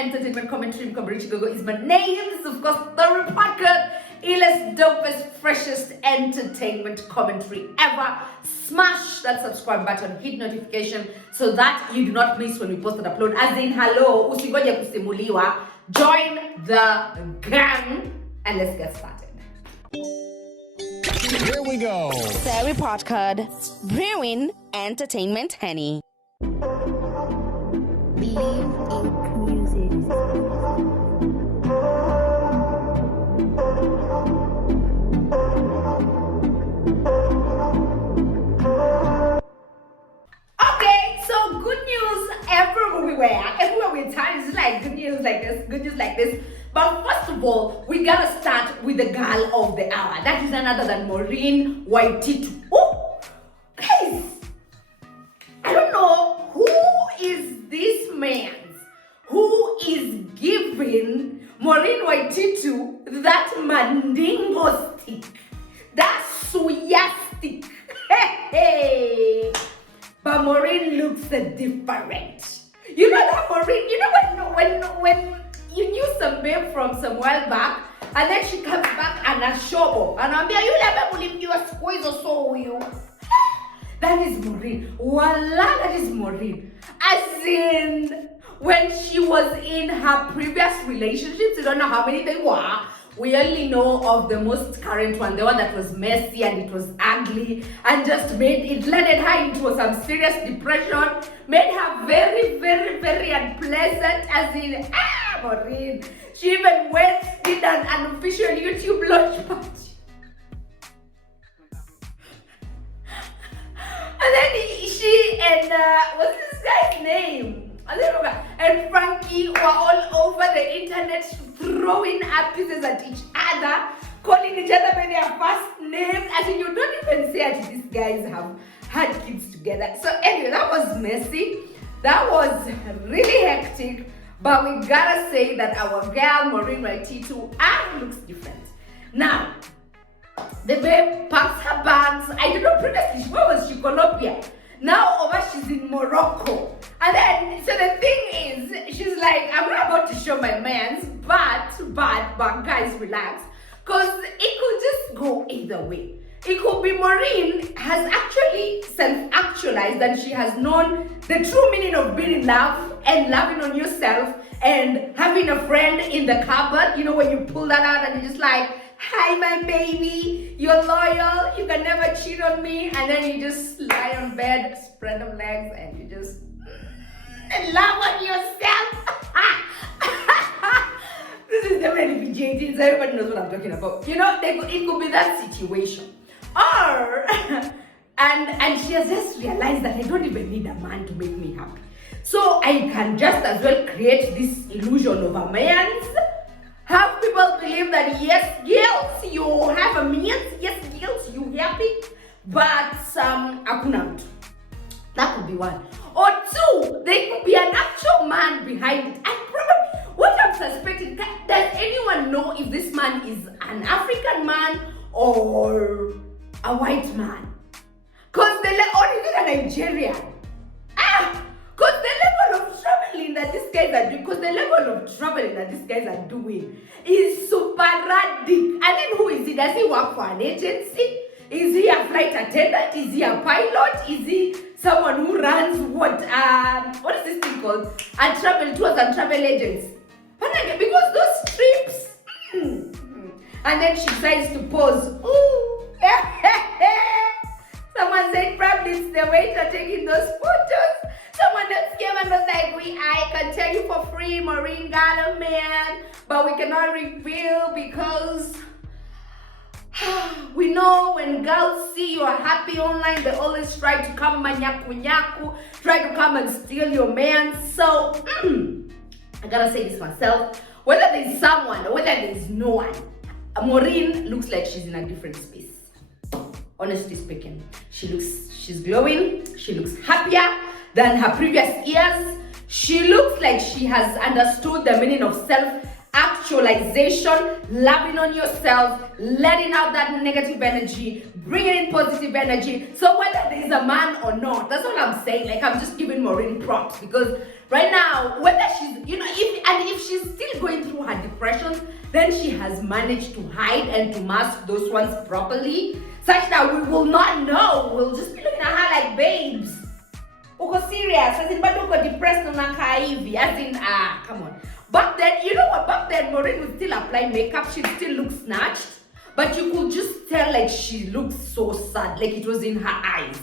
entertainment commentary. Kamburi is my name. This is, of course, TheReportCard. Illest, dopest, freshest entertainment commentary ever. Smash that subscribe button, hit notification so that you do not miss when we post and upload. As in, hello, usingoje kusimuliwa. Join the gang and let's get started. Here we go. TheReportCard. Brewing entertainment honey. Believe in music. Okay, so good news everywhere we turn, it's like good news like this. But first of all, we gotta start with the girl of the hour. That is none other than Maureen Waititu. Oh, guys, I don't know who is this man who is giving Maureen Waititu that mandingo stick, that suya stick. Hey. But Maureen looks different. You know that Maureen, you know when you knew some babe from some while back, and then she comes back and a shobo, and I'm like, you never believe you are squeeze or so you. That is Maureen. Voila, that is Maureen. As in, when she was in her previous relationships, you don't know how many they were. We only know of the most current one, the one that was messy and it was ugly and just landed her into some serious depression, made her very, very, very unpleasant, as in, Maureen. She even did an unofficial YouTube launch party. And then she and, what's this guy's name? And Frankie were all over the internet throwing pieces at each other, calling each other by their first names. As in, you don't even say that these guys have had kids together. So anyway, that was messy. That was really hectic. But we gotta say that our girl Maureen Waititu looks different. Now, the babe packs her bags. I don't know previously, where was she? Colombia. Now over she's in Morocco. And then, so the thing is, she's like, I'm not about to show my mans, but guys, relax. Because it could just go either way. It could be Maureen has actually self-actualized and she has known the true meaning of being in love and loving on yourself and having a friend in the cupboard. You know, when you pull that out and you're just like, hi, my baby, you're loyal, you can never cheat on me. And then you just lie on bed, spread them legs, and you just love on yourself. This is definitely PG-18, so everybody knows what I'm talking about. You know, it could be that situation. Or, and she has just realized that I don't even need a man to make me happy. So I can just as well create this illusion of a man's. Have people believe that yes, girls, you have a means, yes, girls, you happy, but akuna mtu. That could be one. Or two, there could be an actual man behind it. And probably, what I'm suspecting, does anyone know if this man is an African man or a white man? Or is it a Nigerian? Because the level of traveling that these guys are doing is super radical. And then who is he? Does he work for an agency? Is he a flight attendant? Is he a pilot? Is he someone who runs what is this thing called? A travel tours and travel agents. Because those trips. And then she decides to pose. Ooh. Someone said probably it's the waiter taking those photos. Someone else came and was like, I can tell you for free, Maureen got a man, but we cannot reveal because we know when girls see you are happy online, they always try to come manyaku, try to come and steal your man. So, I gotta say this myself, whether there's someone or whether there's no one, Maureen looks like she's in a different space. Honestly speaking, she's glowing, she looks happier than her previous years. She looks like she has understood the meaning of self-actualization, loving on yourself, letting out that negative energy, bringing in positive energy. So whether there is a man or not, that's all I'm saying. Like, I'm just giving Maureen props because Right now, whether she's, if she's still going through her depression, then she has managed to hide and to mask those ones properly, such that we will not know. We'll just be looking at her like, babes, uko serious, as in, but uko depressed, as in, come on. Back then, you know what, back then, Maureen would still apply makeup, she'd still look snatched, but you could just tell like she looks so sad, like it was in her eyes.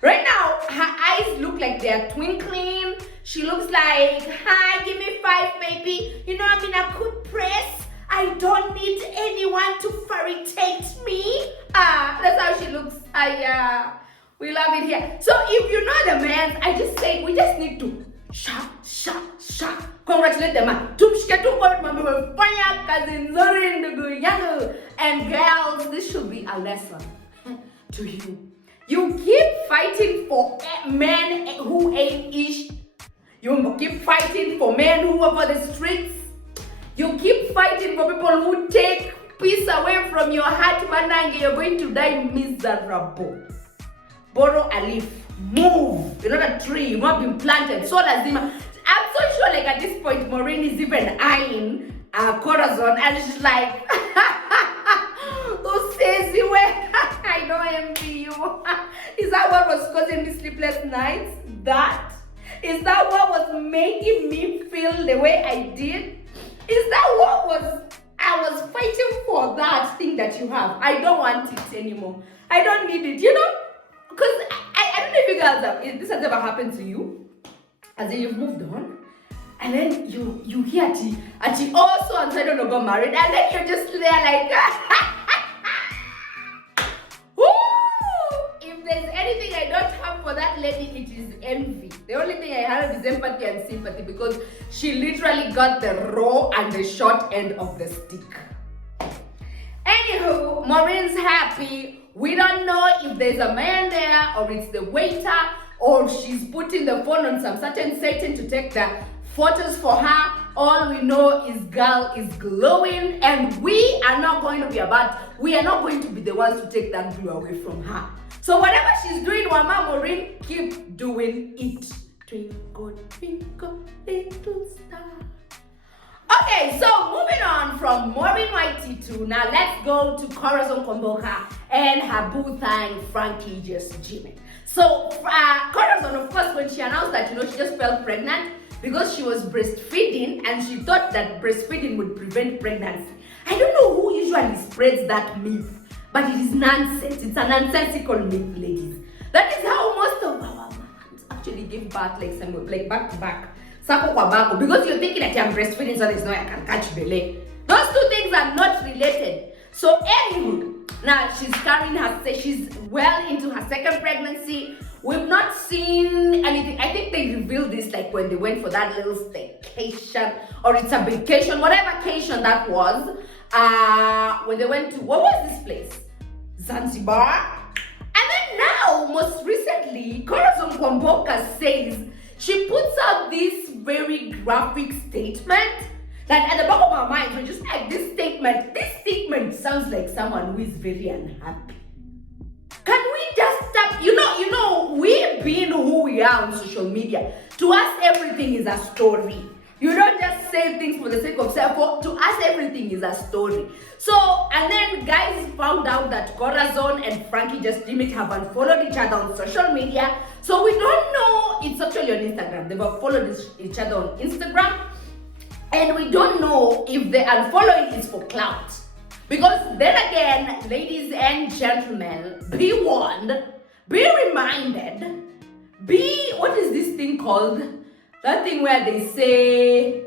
Right now, her eyes look like they're twinkling. She looks like, hi, give me 5, baby. I'm in a good press. I don't need anyone to irritate me. That's how she looks. We love it here. So if you know the man, I just say, we just need to sharp. Congratulate the man. And girls, this should be a lesson to you. You keep fighting for men who ain't ish. You keep fighting for men who are for the streets. You keep fighting for people who take peace away from your heart, Manange. You're going to die miserable. Borrow a leaf. Move. You're not a tree. You've not been planted. So lazima. I'm so sure like at this point, Maureen is even eyeing Corazon, and she's like, who says you were? I don't envy you. Is that what was causing me sleepless nights? Is that what was making me feel the way I did? Is that I was fighting for that thing that you have? I don't want it anymore. I don't need it, Because I don't know if you guys if this has ever happened to you. As in you've moved on. And then you hear Ati also and so I don't know, got married. And then you're just there like, if there's anything I don't have for that lady, it is envy. The only thing I have is empathy and sympathy because she literally got the raw and the short end of the stick. Anywho, Maureen's happy. We don't know if there's a man there or it's the waiter or she's putting the phone on some certain setting to take the photos for her. All we know is girl is glowing and we are not going to be the ones to take that glow away from her. So whatever she's doing, Mama Maureen, keep doing it. Twinkle, twinkle, little star. Okay, so moving on from Maureen Waititu, now let's go to Corazon KWAMBOKA and her boo thang Frankie just gymming. So Corazon, of course, when she announced that, she just felt pregnant because she was breastfeeding and she thought that breastfeeding would prevent pregnancy. I don't know who usually spreads that myth, but it is nonsense. It's a nonsensical myth, ladies. That is how most of our moms actually give birth like back to back. Because you're thinking that I'm breastfeeding, so there's no way I can catch belly. Those two things are not related. So anyway, now she's well into her second pregnancy. We've not seen anything. I think they revealed this like when they went for that little staycation, or it's a vacation, whatever vacation that was. When they went to, what was this place? Zanzibar. And then now, most recently, Corazon KWAMBOKA says she puts out this very graphic statement that at the back of our minds, we're just like, this statement sounds like someone who is very unhappy. Can we just stop? We being who we are on social media, to us everything is a story. You don't just say things for the sake of saying. To us everything is a story. So, and then guys found out that Corazon and Frankie just have unfollowed each other on social media. So we don't know, it's actually on Instagram. They've followed each other on Instagram. And we don't know if the unfollowing is for clout. Because then again, ladies and gentlemen, be warned, be reminded, what is this thing called? That thing where they say,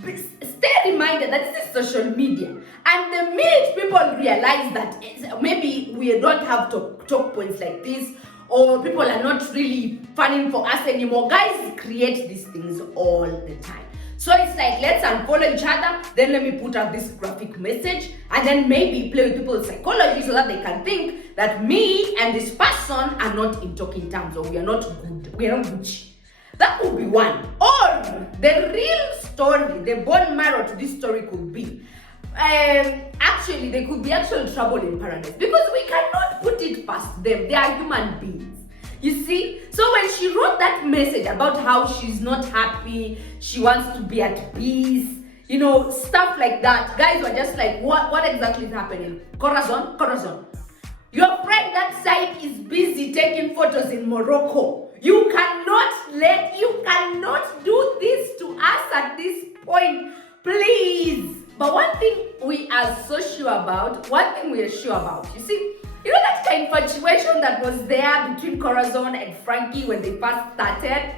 stay reminded that this is social media. And the minute people realize that maybe we don't have talk points like this, or people are not really fanning for us anymore, guys create these things all the time. So it's like, let's unfollow each other, then let me put out this graphic message, and then maybe play with people's psychology so that they can think that me and this person are not in talking terms, or we are not good, we are not Gucci. That could be one. Or the real story, the bone marrow to this story could be, actually, there could be actual trouble in paradise, because we cannot put it past them. They are human beings. You see? So when she wrote that message about how she's not happy, she wants to be at peace, you know, stuff like that, guys were just like, what exactly is happening? Corazon. Your friend that side is busy taking photos in Morocco. You cannot do this to us at this point, please. But one thing we are sure about, you see, you know that kind of infatuation that was there between Corazon and Frankie when they first started?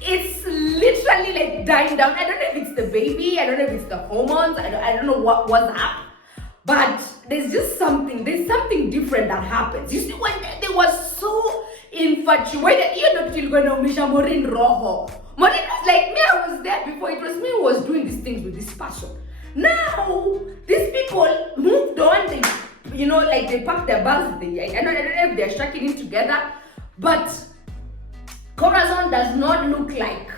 It's literally like dying down. I don't know if it's the baby, I don't know if it's the hormones, I don't know what was up. But there's something different that happens. You see, when they were so infatuated, you know, till going to Misha Maureen Rojo. Maureen was like, me, I was there before. It was me who was doing these things with this person. Now, these people moved on. They, you know, like they packed their bags. I don't know if they're striking in together. But Corazon does not look like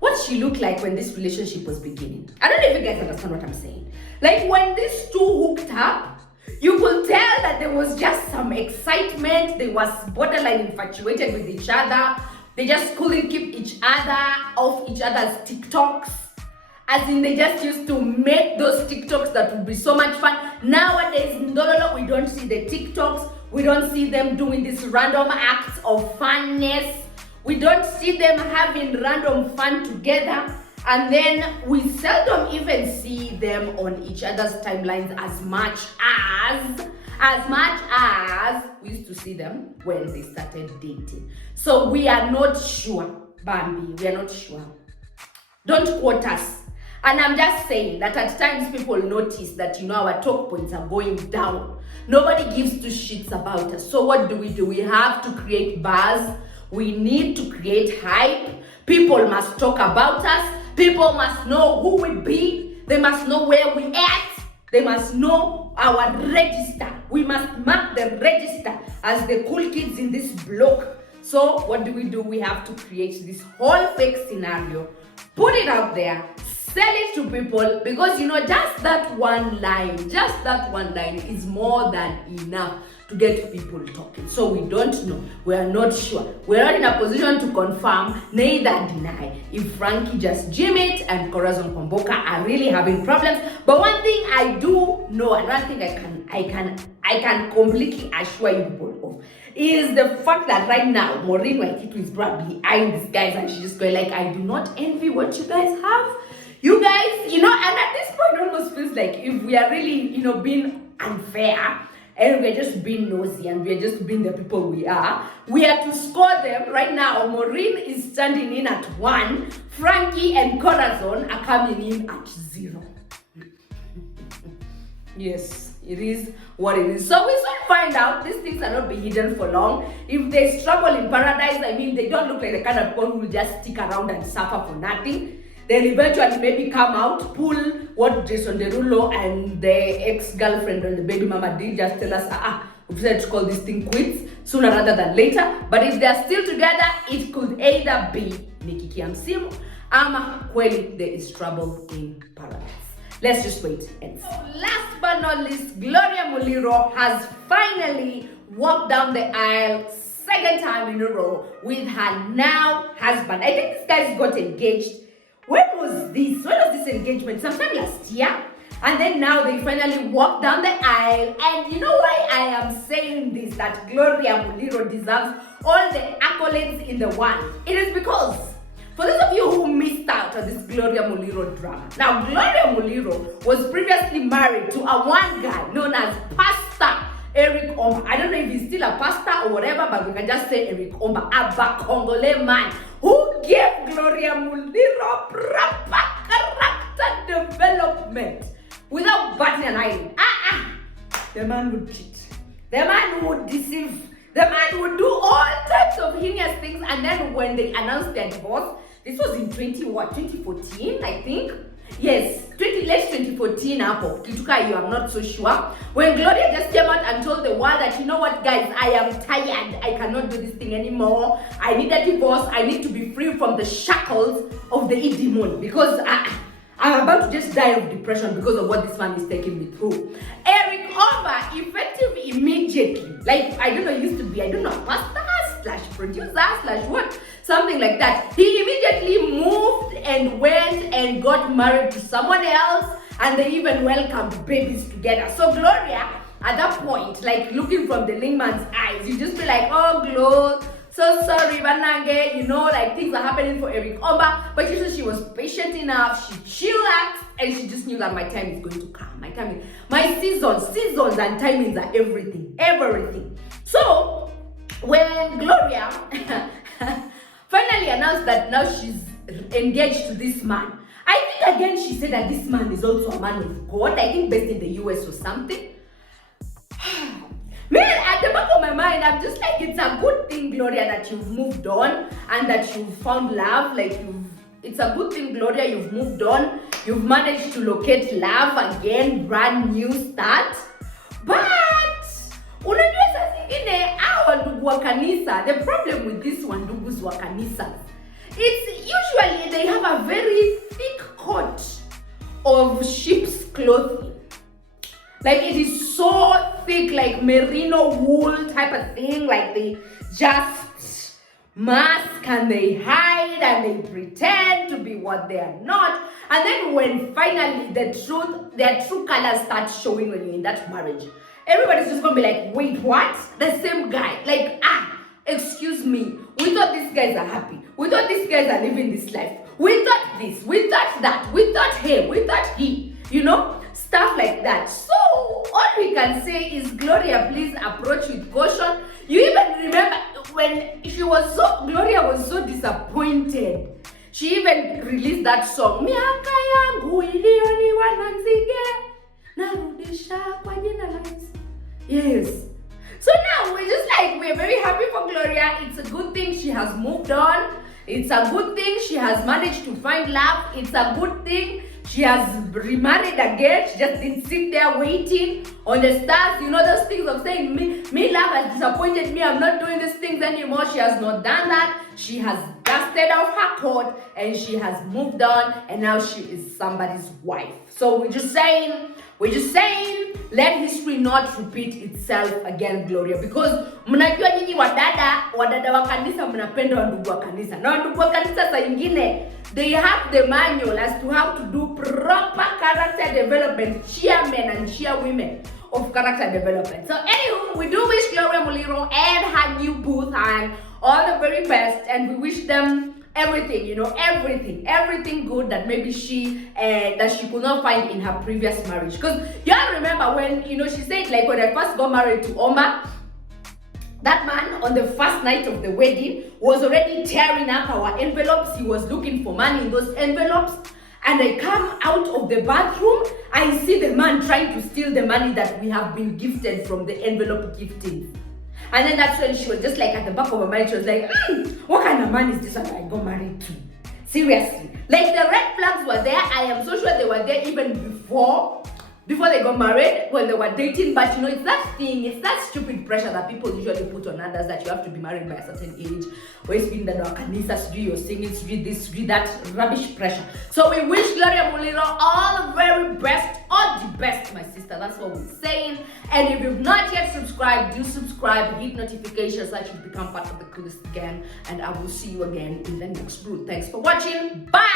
what she looked like when this relationship was beginning. I don't know if you guys understand what I'm saying. Like when these two hooked up, you could tell that there was just some excitement. They was borderline infatuated with each other. They just couldn't keep each other off each other's TikToks. As in, they just used to make those TikToks that would be so much fun. Nowadays, no, we don't see the TikToks. We don't see them doing these random acts of funness. We don't see them having random fun together. And then we seldom even see them on each other's timelines as much as we used to see them when they started dating. So we are not sure, Bambi, we are not sure. Don't quote us. And I'm just saying that at times people notice that, you know, our talk points are going down. Nobody gives two shits about us. So what do? We have to create buzz. We need to create hype. People must talk about us. People must know who we be. They must know where we at. They must know our register. We must mark the register as the cool kids in this block. So what do? We have to create this whole fake scenario, put it out there, sell it to people, because, you know, just that one line is more than enough to get people talking. So we don't know, we are not sure, we're not in a position to confirm, neither deny if Frankie just Jim it and Corazon KWAMBOKA are really having problems. But one thing I do know, and one thing I can completely assure you people of, is the fact that right now Maureen Waititu is probably eyeing these guys and she's just going like, I do not envy what you guys have. You guys, you know, and at this point it almost feels like if we are really, you know, being unfair and we're just being nosy and we're just being the people we are to score them. Right now, Maureen is standing in at 1, Frankie and Corazon are coming in at 0. Yes, it is what it is. So we soon find out. These things are not be hidden for long. If they struggle in paradise, I mean, they don't look like the kind of people who will just stick around and suffer for nothing. They'll eventually maybe come out, pull what Jason Derulo and the ex-girlfriend and the baby mama did, just tell us, we decided to call this thing quits sooner rather than later. But if they're still together, it could either be Nikki Kiamsimu, ama kweli there is trouble in paradise. Let's just wait and see. So last but not least, Gloria Muliro has finally walked down the aisle, second time in a row, with her now husband. I think this guy's got engaged. When was this engagement? Sometime last year. And then now they finally walked down the aisle. And you know why I am saying this, that Gloria Muliro deserves all the accolades in the world? It is because, for those of you who missed out on this Gloria Muliro drama. Now, Gloria Muliro was previously married to a one guy known as Pastor Eric Omba. I don't know if he's still a pastor or whatever, but we can just say Eric Omba, a Congolese man who gave Gloria Muliro proper character development without batting an eyelid. The man would cheat. The man would deceive. The man would do all types of heinous things. And then when they announced their divorce, this was in 2014, I think. Yes, late 2014, Kituka, you, I'm not so sure. When Gloria just came out and told the world that, you know what, guys, I am tired. I cannot do this thing anymore. I need a divorce. I need to be free from the shackles of the demon. Because I'm about to just die of depression because of what this man is taking me through. Eric Oba, effective immediately. Like, I don't know, used to be, I don't know, pastor slash producer slash what? Something like that. He immediately moved and went and got married to someone else, and they even welcomed babies together. So Gloria, at that point, like looking from the layman's eyes, you just be like, oh, Glo, so sorry, Banage, you know, like things are happening for Eric Oba. But you know, she was patient enough, she chillaxed, and she just knew that my time is going to come. My seasons and timings are everything. So when Gloria finally announced that now she's engaged to this man, I think again she said that this man is also a man of God, I think based in the US or something. Man, at the back of my mind, I'm just like, it's a good thing, Gloria, that you've moved on and that you've found love. It's a good thing, Gloria, you've moved on. You've managed to locate love again, brand new start. But, unajua saa zingine, hawa ndugu wa kanisa, the problem with this one, ndugu wa kanisa, it's usually they have a very thick coat of sheep's clothing. Like, it is so thick, like merino wool type of thing. Like, they just mask and they hide and they pretend to be what they are not. And then when finally their true colors start showing when you're in that marriage, everybody's just gonna be like, wait, what? The same guy. Like, excuse me. We thought these guys are happy. We thought these guys are living this life. We thought this, we thought that, we thought him, we thought he, you know? Stuff like that. So all we can say is, Gloria, please approach with caution. You even remember when Gloria was so disappointed. She even released that song, miaka yangu iliyoliwa na nzige narudisha kwa jina la Yesu. Yes. So now we're very happy for Gloria. It's a good thing she has moved on. It's a good thing she has managed to find love. It's a good thing she has remarried again. She just didn't sit there waiting on the stars. You know those things of saying, me love has disappointed me. I'm not doing these things anymore. She has not done that. She has dusted off her coat and she has moved on, and now she is somebody's wife. So we're just saying, let history not repeat itself again, Gloria. Because mnajua nyinyi wadada wa kanisa mnapenda wandugu wa kanisa. Na wandugu wa kanisa saa ingine, they have the manual as to how to do proper character development, chairmen and chairwomen of character development. So anywho, we do wish Gloria Muliro and her new booth and all the very best, and we wish them everything, you know, everything good that maybe she could not find in her previous marriage. Because y'all remember when, you know, she said, like, when I first got married to Oma, that man on the first night of the wedding was already tearing up our envelopes. He was looking for money in those envelopes. And I come out of the bathroom, I see the man trying to steal the money that we have been gifted from the envelope gifting. And then that's when she was just like at the back of her mind, she was like, what kind of man is this one I got married to? Seriously. Like, the red flags were there. I am so sure they were there even before they got married, when they were dating. But you know, it's that stupid pressure that people usually put on others, that you have to be married by a certain age, or it's been that kanisa, you're singing, this, that rubbish pressure. So we wish Gloria Muliro all the very best, all the best, my sister. That's what we're saying. And if you've not yet subscribed, do subscribe, hit notifications so that you become part of the coolest gang. And I will see you again in the next group. Thanks for watching. Bye.